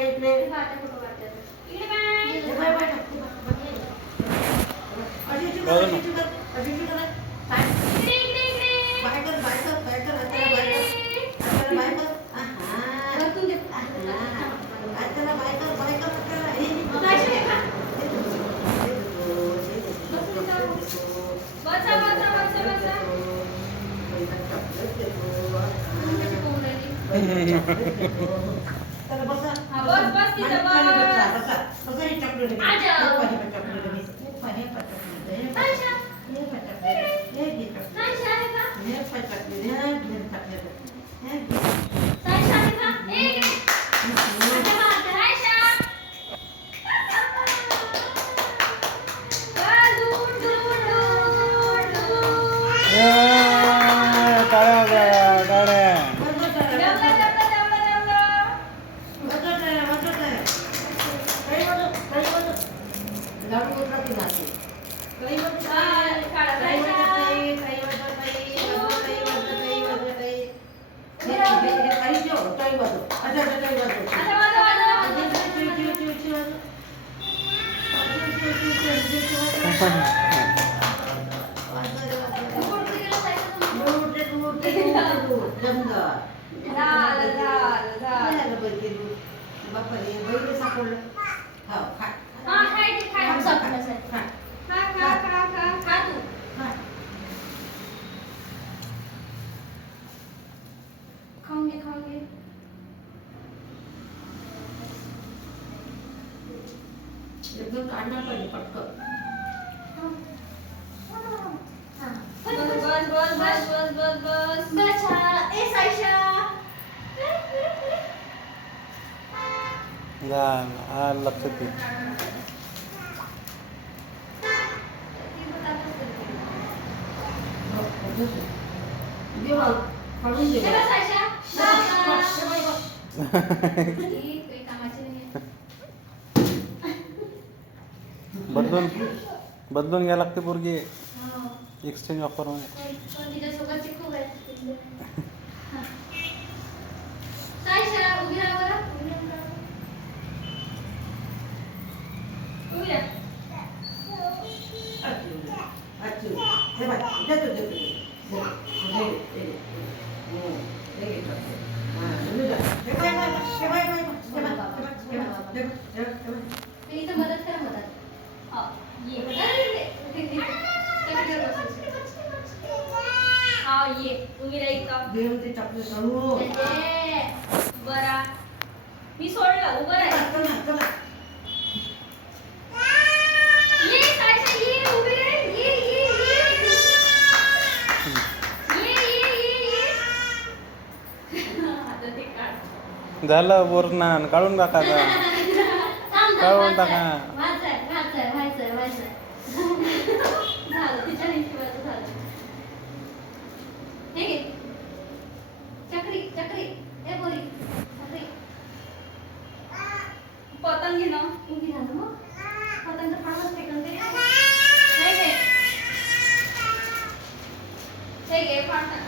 इकडे एकदम काढणार पाहिजे पटकन. लक्षात येईल. बदलून घ्या लागते पोरगी. एक्सचेंज ऑफर मदत करा मदत. ये तुम्ही बरा मी सोडलं उभं राहा. ये सायशा ये उभी रे. ये ये ये ये ये आता ते काढ. झालं बोरनान काढून टाका. काढून टाका. झालं तिच्या हिशोबाचं झालं. हे घे चक्री चक्री. ए बोरी चक्री. पतंग घे ना. उभी राहा मग. पतंग तर फाडूनच फेकून दे. हे घे हे घे फाडता.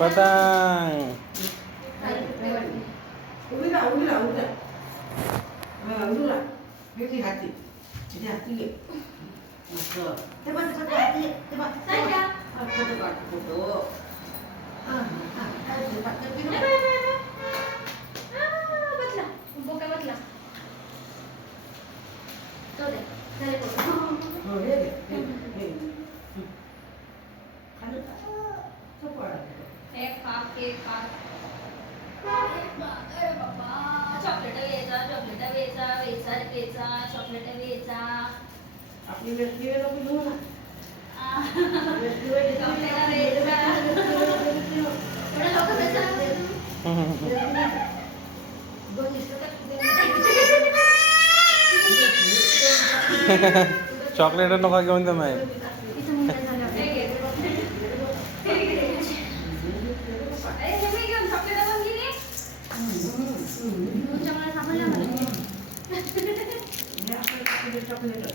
पतंग उभी राहा. हाती घे. ते बघ हाती ते बघ. फोटो काढ फोटो. बसला बोका बसला. तो दे झाले फोटो. हो हे घे. खाली एक खा केक खा. चॉकलेट वेचा चॉकलेट वेचा. आपली व्यक्ती वेळ नको घेऊ ना. चॉकलेट नका घेऊन दे माय.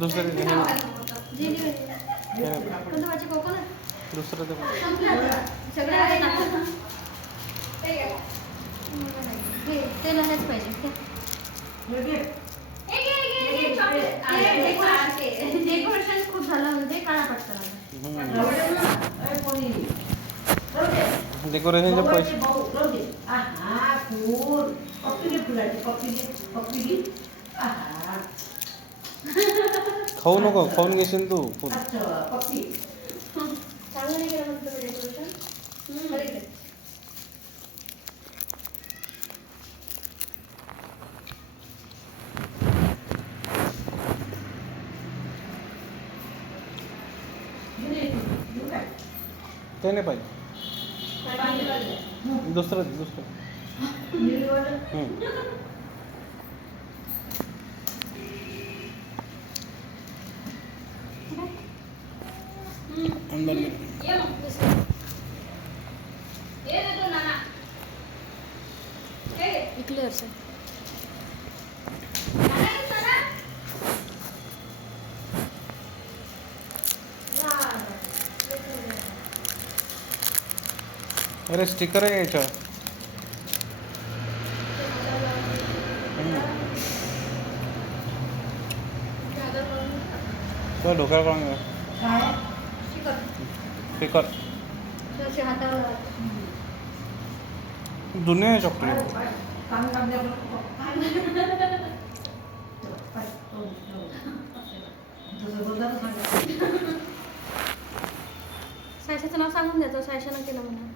दुसरं दुसरं हेच पाहिजे घ्या. हे घे. डेकोरेशन खूप झालं म्हणजे काळा पटकन आता. राहू दे ना. अरे कोणी राहू दे. डेकोरेशनचे बघायचे पैसे भाऊ, राहू दे. आहा, फूल. पप्पी घे फुलाची, पप्पी घे, पप्पी घे. आहा. खाऊ नको, खाऊन घेशील तू फुल. अच्छा, पप्पी. चांगलं नाही केलं म्हणतो डेकोरेशन. बरं केलं. घेऊन ये तू. घेऊन काय? ते नाही पाहिजे, काय पाणी लागलं? दुसरं दे, दुसरं. निळीवालं. अंदर घे. ये मग दुसरं. ये देतो नाना. हे घे. इकडे असं. नाना घेतो ना? अरे स्टिकर आहे याच्यावर. तो ढोक्याला काढून घे. काय? स्टिकर हातावर जुने आहे चॉकलेट. काम काढण्यावर तसं बोलताना सांगा. सायशाचं नाव सांगून द्यायचं. सायशानं केलं म्हणून.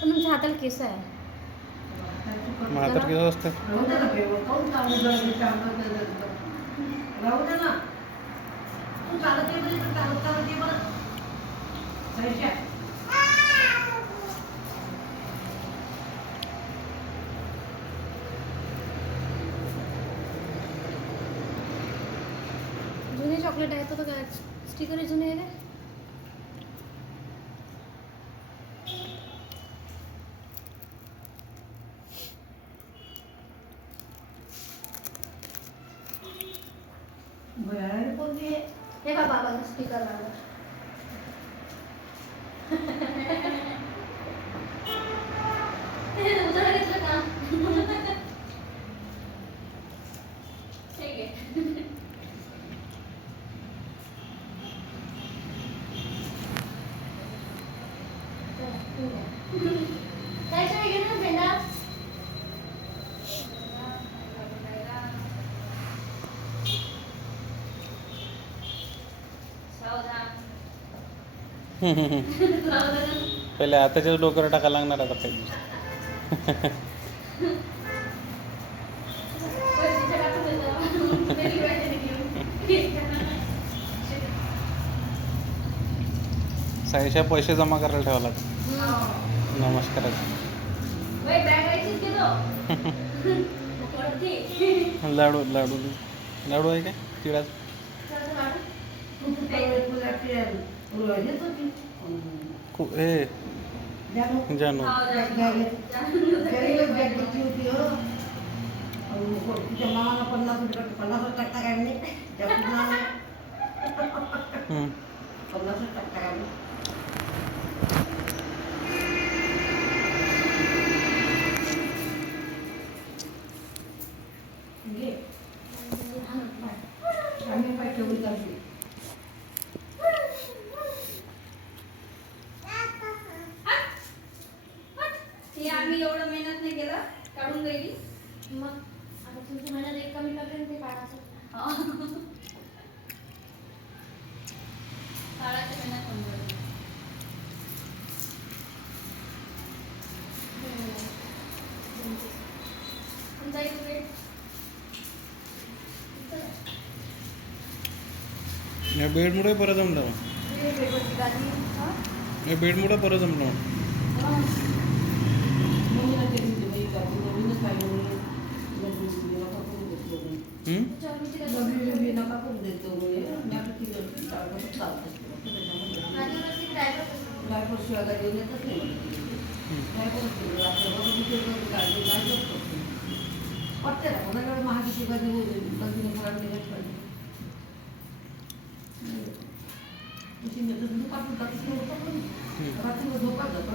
पण तुमच्या हाताला केस आहे. म्हातार किती असते. राहू दे ना बेवड. काहून काम उजळली, काम करते. राहू दे ना. तू चालत ये बरं, तू चालत ये बरं. सायशा. जुने चॉकलेट आहे तर काय स्टिकर जुने आहे रे. बरं कोणती आहे? हे का बाबाला स्टिकर लागलं. उजळा घेतलं का? ठीक आहे. सायशा हे घे ना भेंडा. पहिले आताच्याच डोक्यावर टाकायला लागणार आता काही. सायशा पैसे जमा करायला ठेवा लागतात नमस्काराचे. लाडू लाडू लाडू आहे काय तिळाचं. हेच होती. ए जानू. जानू गरीब बॅग घेतली होती हो. तिच्या मामाला 50 टाकता काय म्हणे. त्या पुतणाने 50 टाकता काय म्हणे. घे. आम्ही पाय ठेवून चालते. हे आम्ही एवढं मेहनत नाही केलं. काढून गेली. मग आता तुमच्या महिन्यात एक कमी लागेल ते काढायचं. काढायचं मेहनत होऊन जाईल. तुमचा एक वेळ या बेडमुळे बरं जमलं. या बेडमुळे बरं जमलं. मम्मीला ते दिली बाई का ती नवीनच पाहिजे म्हणे. नका करून देतो म्हणे. नवी नका करून देतो म्हणे. मी आता तिला चालतं चालतं. ड्रायव्हर शिवाय गाडी येतच नाही म्हणे. ड्रायव्हरच रात्रभर विचार गाडी ड्रायव्हर करतो. वाटते ना कोणाकडे महागीची गाडी बंदीने फराड केल्याच पाहिजे. दुपारपूर रात्री झोपात जातो.